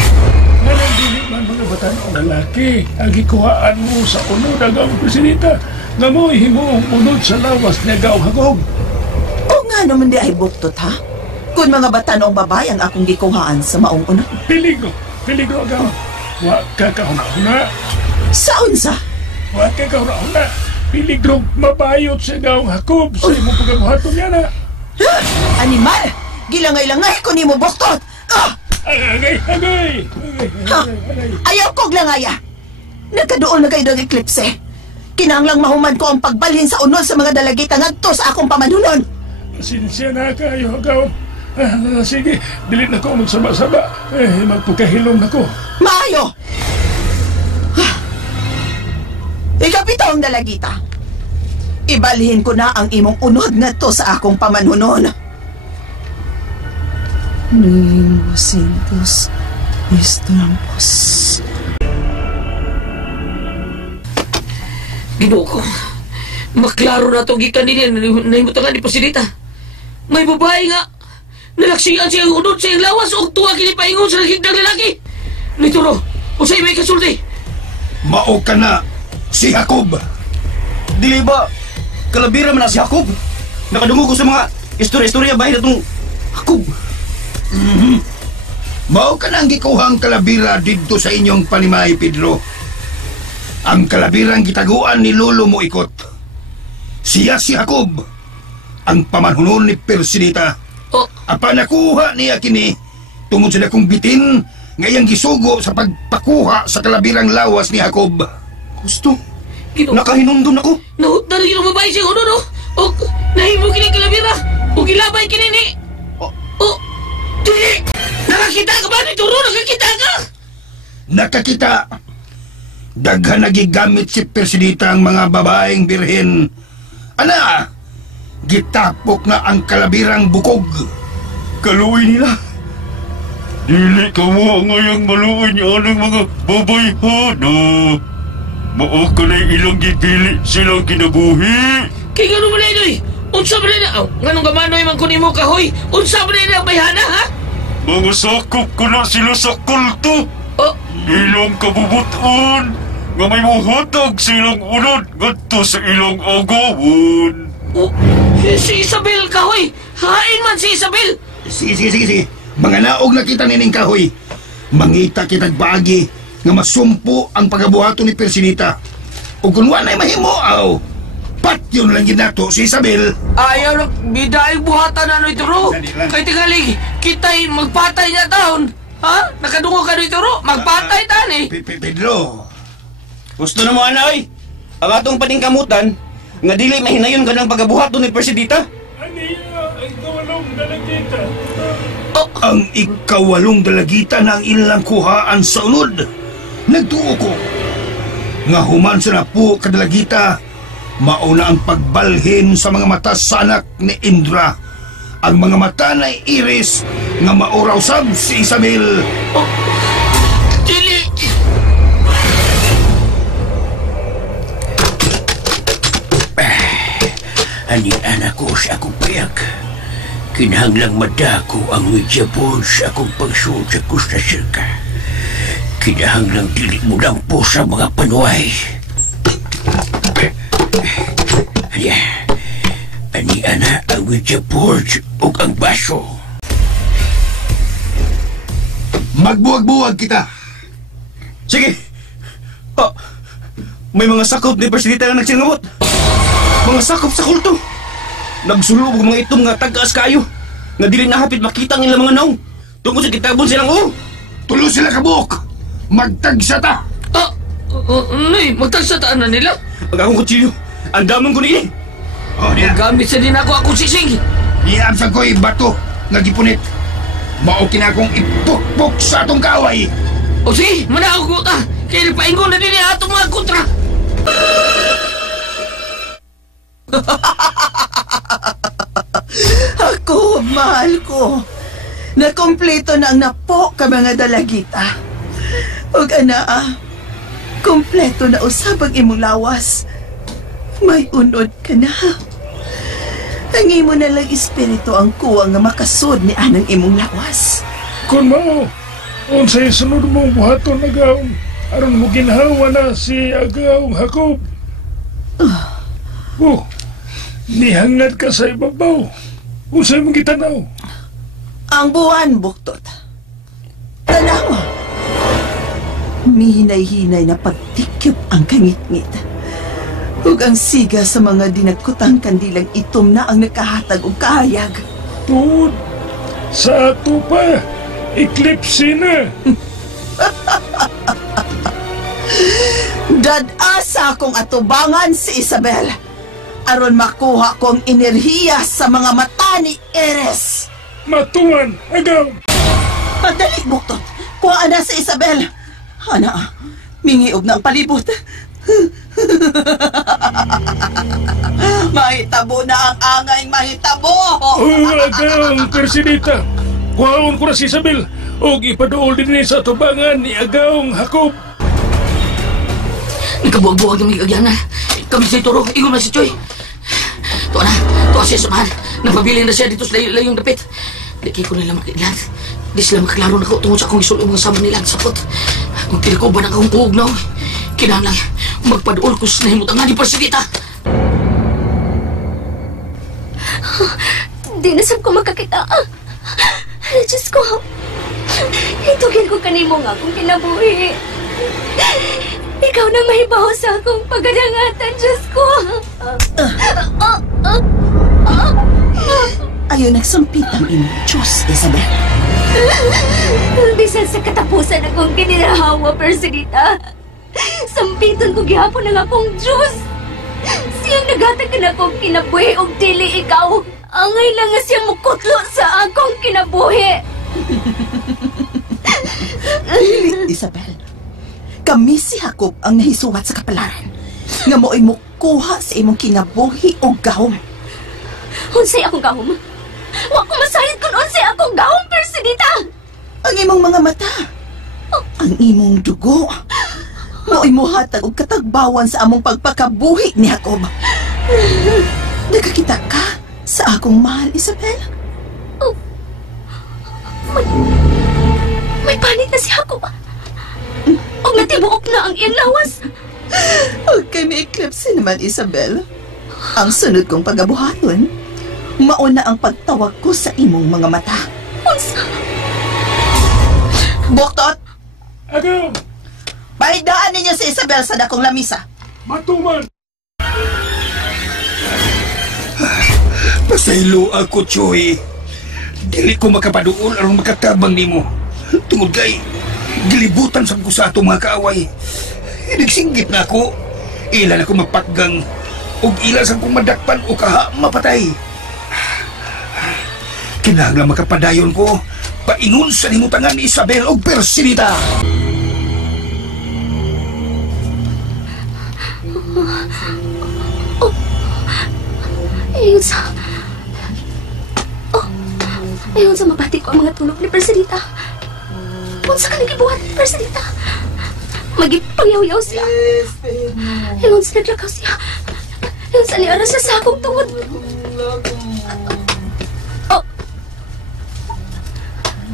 Ngayon dili man mga batan o lalaki ang ikuhaan mo sa unod agaw Presidita nga mo'y himuong unod sa lawas ni agaw Hakob. O nga naman di ay Buktot, ha? Kung mga batanong babae ang akong gikuhaan sa maong unod. Peligro agaw. Wa ka kahuna-huna. Saon sa? Wa ka kahuna-huna. Peligro mabayot sa agaw Hakob sa imong pagabuhaton niya na. Animal! Gilangay-langay ko ni mo, Buktot! Agay! Ha? Ayaw kog langaya! Nagkadoon na kayo ng eklipse. Kinahanglang mahuman ko ang pagbalhin sa unod sa mga dalagita ngadto sa akong pamanunon. Pasensya na kayo, agaw. Sige, dilit na ko magsaba-saba. Magpagkahilom na ko. Maayo! Ikapitong dalagita. Ibalhin ko na ang imong unod ngadto sa akong pamanunon. 900 estrampos. Ginoo ko. Maklaro na itong gikan nila na himutangan ni Presidita. May babae nga. Nalaksiyan siya ang unod sa iyang lawas o tuwa kinipaingon sa nagigdang lalaki. Nituro, usay may kasulti. Mao ka na si Hakob. Dili ba? Kalabira man na si Hakob. Nakadungog ko sa mga istorya-istorya bahay na itong Hakob. Mao ka na ang gikuhang kalabira dito sa inyong panimay, Pedro. Ang kalabirang gitaguan ni Lolo mo ikot. Siya si Hakob, ang pamanhunon ni Presidita. Apa nakuha niya kini tungod sa dakong bitin ngayang gisugo sa pagpakuha sa kalabirang lawas ni Hakob. Gusto? Nakahinundon ako. Nahutdan na yung babae siya unod, o nahimo kini kalabira, o gilabay kini ni. Dili! Nakakita ka ba? Nituro, nakakita ka! Nakakita. Daghan nagigamit si Presidita ang mga babaeng birhen. Ana, gitapok na ang kalabirang bukog. Kaluoy nila. Dili ka mo ngayang maluoy niya ng mga babayhana. Mao ka na ilang gipili silang kinabuhi. Kaya gano'n mo na inoy? Unsa ba na? Nganong gamanoy man kunin mo kahoy? Unsa ba na ang bayhana, ha? Mga sakop ko na sila sa kulto. Ilang kabubuton nga may muhatag silang unod ngadto sa ilang agawon. Si Isabel, kahoy! Hain man si Isabel! Sige. Mga naog na kita nining kahoy. Mangita kitag baagi nga masumpo ang pagabuhaton ni Persinita. O kung wanay mahimo, patyon lang yun nato si Isabel. Ayaw lang, bidaing buhatan na ito ro. Kay tingali, kita'y magpatay niya taon. Ha? Nakadungo ka ito ro, magpatay tani. Pedro. Gusto na mo, anay. Ang atong paningkamutan, nga dili mahinayon ka ng pagabuhaton ni Persidita. Ang ikawalong dalagita. Ang ikawalong dalagita na ang ilang kuhaan sa unod. Nagtuo ko. Nga human sa napo kadalagita, mauna ang pagbalhin sa mga mata sa anak ni Indra. Ang mga mata na Iris nga mauraw sab si Isabel. Dili! Ani anak ko sa akong payak. Kinahanglang madako ang media board sa akong pagsuod sa Costa Rica. Kinahanglang dili mo lang po sa mga panuay. Ani ana ang media board o ang baso. Magbuwag-buwag kita. Sige. May mga sakop ni Persidita na nagsingamot. Mga sakop sa kulto. Nagsulubog mga itom nga tagas kayo. Nga dili na hapit makita ang ilang mga naong. Tungkol sa kitabon silang Tulo sila kabuk. Magtagsa ta. Nay, magtagsataan na nila. Ang akong kutsilyo. Ang damang ko niya. Gamit sa din ako akong sisig. Niabsan ko'y bato nga gipunit. Maukin akong ipukpok sa atong kaaway. O sige, manahaw ko ta. Kaya nagpaingon na din niya atong mga kontra. Ako, mahal ko. Nakompleto na ang napo ka mga dalagita. Ug kompleto na usab ang imong lawas. May unod ka na. Ang imo na lang espiritu ang kuwang nga makasud ni anang imong lawas. Kung mao, unsay sunod mong buhaton agaw, aron mo ginhawa na si Agaong Jacob. Nihangad ka sa ibabaw. Unsay mong gitanaw? Ang buwan, buktot. Tanawa. Mihinay-hinay na pagtikyop ang kangit-ngit. Ug ang siga sa mga dinagkutang kandilang itom na ang nakahatag og kahayag. Tod, sa ato pa, eclipse na. Dadasa akong atubangan si Isabel aron makuha kong enerhiya sa mga mata ni Iris. Matuan, agaw! Padali, buktot. Kuhaan na si Isabel. Ana, mingiog na ang palibot. Mahitabo na ang angay mahitabo. Agaong Persidita, kuhaon ko na si Isabel o ipaduol din sa tubangan ni Agaong Jacob. Nagkabuwag-buwag yung igagyan na. Kami sa ituro, igon na si Choy. Tuwa siya sumahan. Napabili na siya dito sa layong dapit. Laki ko nila makilan. Di sila makaklaro na ko tungkol sa akong isulong mga sama nila ang sapot. Kung tila ko ba na akong puugnaw, kinahanglan magpaduol ko sa nahimot ang nga ni Persidita. Di na sab ko makakita. Diyos ko, itugin ko kanimo nga kung kinabuhi. Ikaw na mahibaw sa akong pagdangatan, Diyos ko. Ayaw nagsampit ang imong Diyos, Isabel. Bisan sa katapusan akong kinirahawa, Persidita. Sampiton ko gihapon ang akong Diyos. Siyang nagatag na akong kinabuhi o dili ikaw. Angay lang nga siyang mukutlo sa akong kinabuhi. Isabel, kami si Jacob ang nahisuwat sa kapalaran. Nga mo'y mukuha sa imong kinabuhi o gahom. Unsay akong gahom? Wa ko masayad kung unsay akong gahom, Persidita. Ang imong mga mata, ang imong dugo, mo'y muhatag og katagbawan sa among pagpakabuhi ni Jacob. Nakakita ka sa akong mahal, Isabel? May panit na si Jacob. O natibuok na ang iyang lawas. Huwag kay may eclipse naman, Isabel. Ang sunod kong pagabuhaton, mauna ang pagtawag ko sa imong mga mata. Unsa? Buktot! Agaw! Paidaan ninyo si Isabel sa dakong lamisa. Matuman! Pasaylo ako, Choy. Dili ko makapaduol aron makatabang nimo. Tungod kay gilibutan sa ko sa atong mga kaaway. Nagsinggit na ako. Ilan ako mapatgang ug ila sa kong madakpan o kaha mapatay. Kinahanglan makapadayon ko paingon sa limutangan ni Isabel o Persinita. Ayon sa mabati ko ang mga tulog ni Persinita. Unsa ka nagibuhat ni Persinita? Magipangyaw-yaw siya. Ayon sa naglakaw siya. Ayon sa niara siya sa akong tungod.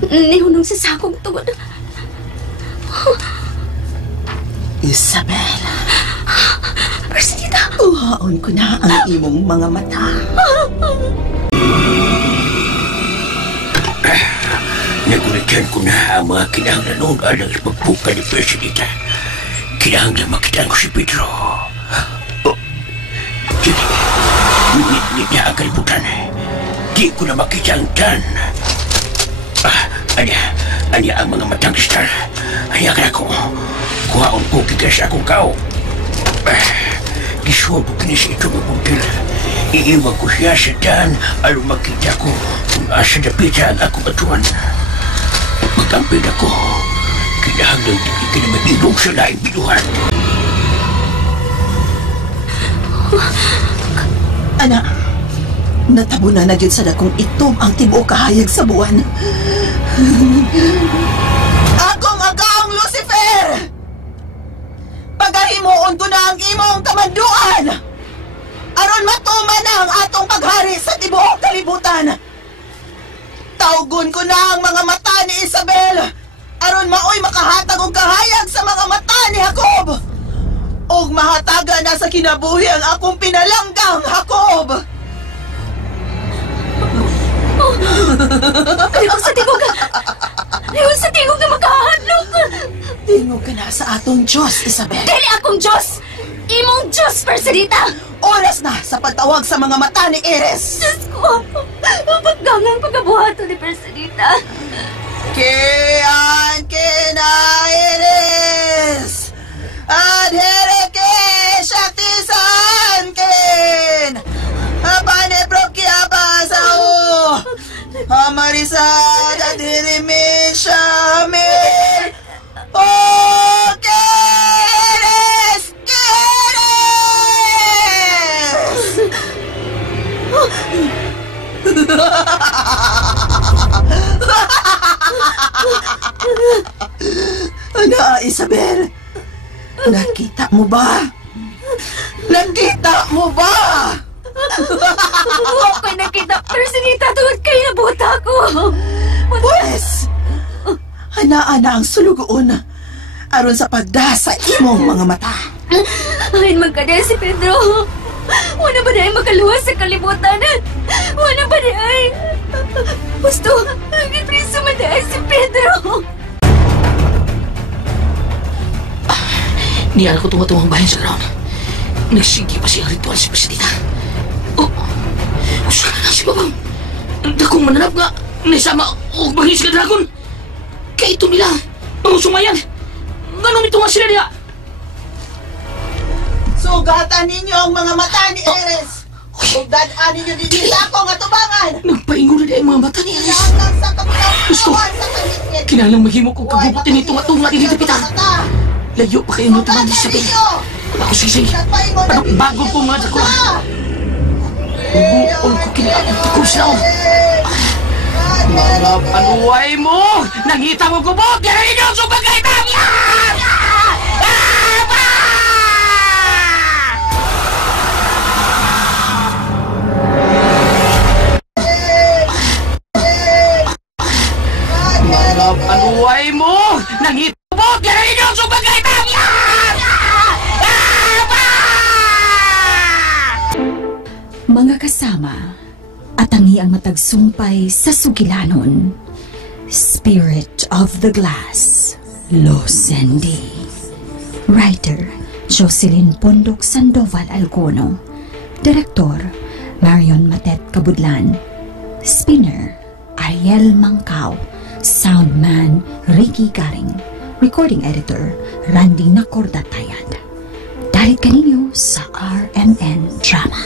Nihunong siya sa akong tungod. Isabel. Persinita. Uhaon ko na ang imong mga mata. Nagulitan ko na ang mga kinahanglan noon alang ipagpuka ni Persinita. Kinahanglan makitaan ko si Pedro. Sige, ngunit niya ang kalibutan. Di ko na makita ang tan. Anya ang mga matang kristal. Anya ka ako. Kuhaon ko kikas akong kao. Gisuod ko kinis ito ng bundil. Iiwag ko siya sa tan alam makita ko kung asa napita ang akong atuan. Magampid ako. Kinahanglan di ka na mag-ilong sa laing binuhan. Anak, natabunan na dyan sa dakong itom ang tibuok kahayag sa buwan. Akong agaong Lucifer! Pagahimuon ko na ang imong kamanduan! Aron matuman na ang atong paghari sa tibuok kalibutan! Tawgon ko na ang mga mata ni Isabel! Aron maoy makahatag og kahayag sa mga mata ni Jacob! Og mahataga na sa kinabuhi ang akong pinalanggang Jacob! Ayun sa tingog! Ayun sa tingog na magkahadlok! Tingog ka na sa atong Diyos, Isabel! Dili akong Diyos! Imong Diyos, Persinita! Oras na sa pagtawag sa mga mata ni Iris! Diyos ko! Paggangang pagkabuhato ni Persinita! Kian kina Iris! Adhere ke Shaktisan kin! Apane proki apa sao? Hamarisa dadiri min shamil! Oh, Keres! Ana, Isabel! Nakita mo ba? Nakita mo ba? Okay, nakita. Persinita, tungod kayo nabuta ko. Pwes! Ana-ana ang sulugoon aron sa pagdasa imong mga mata. Ay, magkadaya si Pedro. Wala ba na ay makaluwas sa kalibutan? Wala ba na ay... Gusto, nag-ipriso madaay si Pedro. Niyan ko tunga-tungang bayan sa ground. Nagsigi pa siyang ritual si Persinita. Usa na si Babang. Dakong mananap nga. Naisama o bangis ka dragon. Kaya ito nila. Ang sumayan. Ganun ito nga sila niya. Sugatan ninyo ang mga mata ni Iris. Sugdaan ninyo din sa akong atubangan. Nagpaingo na din ang mga mata ni Iris. Kinahanglan sa kapilang Gusto. Kinahanglan maghimo kong kagubutin nito at tunga dinidipitan. Layo pa kayo natungan ni Isabel. Wala ko sisay. Anong bago po mga dakulan? Ubuon ko kinilang tikos na ako. Mga panuway mo! Nangita mo kubog! Yan ang inyong subagay bangya! Mga panuway mo! Nangita mo kubog! Yan ang inyong subagay bangya! Mga kasama, atangi ang matagsumpay sa sugilanon. Spirit of the Glass, Losendi. Writer, Jocelyn Pondok Sandoval Algono. Direktor, Marion Matet Kabudlan. Spinner, Ariel Mangkaw. Soundman, Ricky Garing. Recording Editor, Randy Nacordatayad. Dalit kaninyo sa RMN Drama.